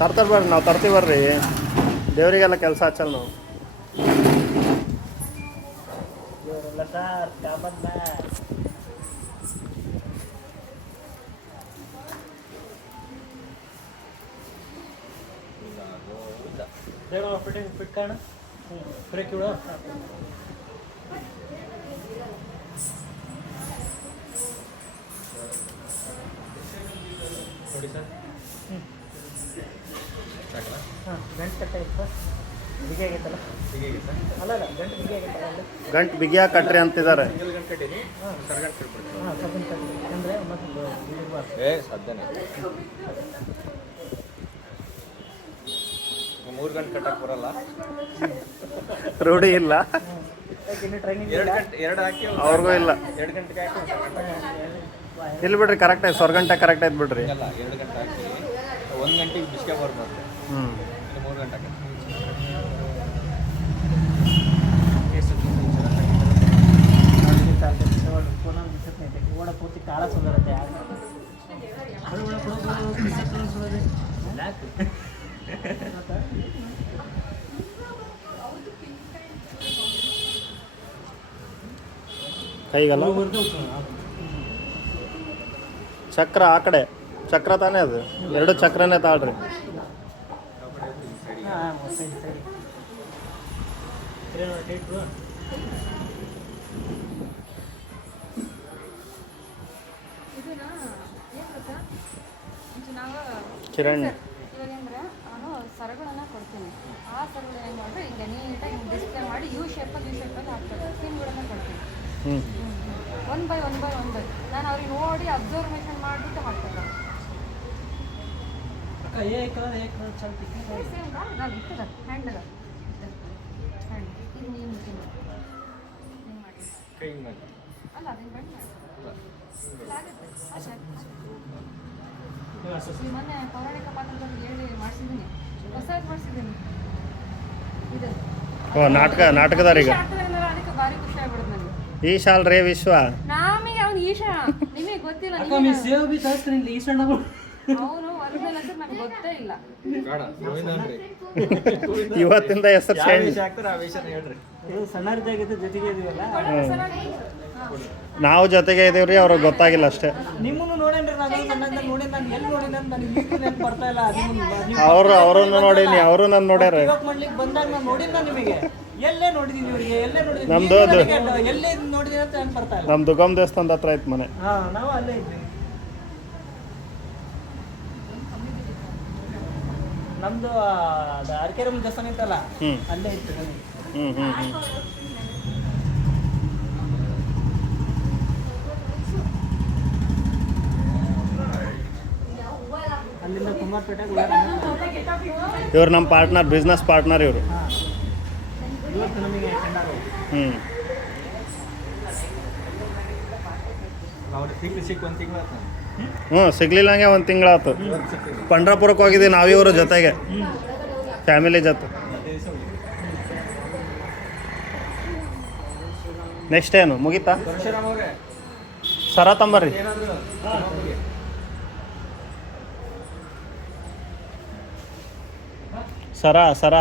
ತರ್ತಾರೆ ಬರ್ರಿ ನಾವು ತರ್ತೀವಿ ಬರ್ರಿ. ದೇವರಿಗೆಲ್ಲ ಕೆಲಸ ಹಚ್ಚಲ್ಲ ನಾವು. ನೋಡಿ ಸರ್ ಹಾಂ ಗಂಟು ಬಿಗಿ ಆಗೈತಲ್ಲ ಹೀಗೆ ಅಲ್ಲ ಅಲ್ಲ ಗಂಟು ಬಿಗಿ ಆಗೈತಲ್ಲ ಅಲ್ಲಿ ಗಂಟು ಬಿಗಿಯಾಗಿ ಕಟ್ರಿ ಅಂತಿದ್ದಾರೆ. ಗಂಟೆ ಕಟ್ಟೀನಿ ಸರ್ ಗಂಟೆ ಕಟ್ಬಿಡ್ತೀನಿ ಹಾಂ ಸಬ್ಬನ್ ಕಟ್ಟಿ ಅಂದರೆ ಮತ್ತೆ ಏ ಸಾಧ್ಯನೇ. ಮೂರು ಗಂಟೆ ಕಟ್ಟಕ್ಕೆ ಬರಲ್ಲ? ರೂಢಿ ಇಲ್ಲ. ಯಾಕೆ ಟ್ರೈನಿಂಗ್ ಎರಡು ಗಂಟೆ ಎರಡು ಹಾಕಿ ಅವ್ರಿಗೂ ಇಲ್ಲ. ಎರಡು ಗಂಟೆಗೆ ಹಾಕಿ ಇಲ್ಲಿ ಬಿಡ್ರಿ ಕರೆಕ್ಟ್ ಆಯ್ತು. ಸ್ವರ್ ಗಂಟೆ ಕರೆಕ್ಟ್ ಐತೆ ಬಿಡ್ರಿ ಎರಡು ಗಂಟೆ ಹಾಕಿ. ಒಂದು ಗಂಟೆಗೆ ಬಿಸ್ಕೆ ಬರುತ್ತೆ ಹ್ಞೂ ಮೂರು ಗಂಟೆ ಹಾಕಿ ಓಡ ಪೂರ್ತಿ ಕಾಳ ಸುಂದರತೆ ಕೈಗಲ್ಲ ಚಕ್ರ ಆ ಕಡೆ. ಚಕ್ರ ತಾನೇ ಅದು. ಎರಡು ಚಕ್ರನೇ ತಾಳ್ರಿ. ಕಿರಣ್. ನಾನು ಸರಗಳನ್ನ ಕೊಡ್ತೀನಿ. ಆ ಸರಗಳು ಏನು ಮಾಡಿದ್ರೆ ಈಗ ನೀಟಾಗಿ ಡಿಸ್ಪ್ಲೇ ಮಾಡಿ ಯು ಶೇಪಲ್ಲಿ ಯು ಶೇಪಲ್ಲಿ ಹಾಕ್ತಾರೆ ಪಿನ್ಗಳನ್ನ ಕೊಡ್ತೀನಿ. One by one by one by ನಾನು ಅವ್ರಿಗೆ ನೋಡಿ ಅಬ್ಸರ್ವೇಷನ್ ಮಾಡಿಬಿಟ್ಟು ಇದು ಮಾಡಿ ಕೈ ಮಾಡಿ ಅಲ್ಲ ಅದನ್ನ ಮಾಡಿ ಆಗುತ್ತೆ ಅಷ್ಟೇ ಮೊನ್ನೆ ಪೌರಾಣಿಕ ಪಾತ್ರದಲ್ಲಿ ಹೇಳಿ ಮಾಡಿಸಿದ್ದೀನಿ ಹೊಸದು ಮಾಡಿಸಿದ್ದೀನಿ ಇದು ಓ ನಾಟಕ ನಾಟಕದಾರೀಗ. ಅದಕ್ಕೆ ಭಾರಿ ಖುಷಿ ಆಗ್ಬಿಡುತ್ತೆ ನನಗೆ ಈ ಶಾಲ್ ರೇ ವಿಶ್ವ. ನಮಗೆ ಅವನು ಈಶಾ. ನಿಮಗೆ ಗೊತ್ತಿಲ್ಲ ಸೇವ್ ಬಿ ತರಿಸ್ತೀನಿ ಇಲ್ಲಿ ಈ ಅವನು ಒರಿಜಿನಲ್ ಹೆಸರು ನನಗೆ ಗೊತ್ತೇ ಇಲ್ಲ. ಇವತ್ತಿಂದ ಹೆಸರು ಚೇಂಜ್ ಜೊತೆಗೆ ಇದೀವಲ್ಲ? ನಾವು ಜೊತೆಗೆ ಇದೀವ್ರಿ ಅವ್ರಿಗೆ ಗೊತ್ತಾಗಿಲ್ಲ ಅಷ್ಟೇ. ನಿಮ್ಮನ್ನು ನೋಡೇನ್ರಿ ನಾನು ನನ್ನನ್ನ ನೋಡಿ ನಾನು ಎಲ್ಲಿ ನೋಡಿ ನಾನು ನನಗೆ ಈಗಲೂ ನೆನ್ಪು ಬರ್ತಾ ಇಲ್ಲ ನಿಮ್ಮನ್ನು ನೀವು ಅವರು ಅವರನ್ನು ನೋಡೀನಿ ಅವರು ನನ್ನ ನೋಡ್ಯಾರ. ಇವಾಗ ಮಾಡ್ಲಿಕ್ಕೆ ಬಂದಾಗ ನಾನು ನೋಡಿಲ್ಲ ನಿಮಗೆ. ಎಲ್ಲೇ ನೋಡಿದೀನಿ ಇವರಿಗೆ ಎಲ್ಲೇ ನೋಡಿದೀನಿ. ನಮ್ದು ಅದು- ಈಗ ನನಗೆ ಎಲ್ಲೇ ನೋಡಿದೀನಿ ಅಂತ ನೆನ್ಪು ಬರ್ತಾ ಇಲ್ಲ. ನಮ್ಮ ದುಗಮ್ ದೇವಸ್ಥಾನದ ಹತ್ರ ಐತೆ ಮನೆ. ಹಾ ನಾವು ಅಲ್ಲೇ ಇದ್ವಿ. ನಮ್ದು ಅದು ಅರಕೆರಮ್ಮ ದೇವಸ್ಥಾನ ಇತ್ತಲ್ಲ ಅಲ್ಲೇ ಇತ್ತು ಮನೆ. ಹ್ಞೂ ಹ್ಞೂ ಹ್ಞೂ ಅಲ್ಲಿಂದ. ಇವ್ರು ನಮ್ಮ ಪಾರ್ಟ್ನರ್ ಬಿಸ್ನೆಸ್ ಪಾರ್ಟ್ನರ್ ಇವರು. ಇವತ್ತು ನಮಗೆ ಹ್ಞೂ ಅವ್ರು ಸಿಕ್ಕಿ ಸಿಕ್ಕಿ ಒಂದು ತಿಂಗಳು ಆಯ್ತು ಹ್ಞೂ ಸಿಗ್ಲಿಲ್ಲಂಗೆ ಒಂದು ತಿಂಗಳಾಯ್ತು ಪಂಡ್ರಾಪುರಕ್ಕೆ ಹೋಗಿದ್ದೀವಿ ನಾವಿವರು ಜೊತೆಗೆ. ಫ್ಯಾಮಿಲಿ ಜೊತೆ. ನೆಕ್ಸ್ಟ್ ಏನು? ಮುಗೀತಾ? ಸರ ತಂಬರ್ರಿ ಸರ ಸರ.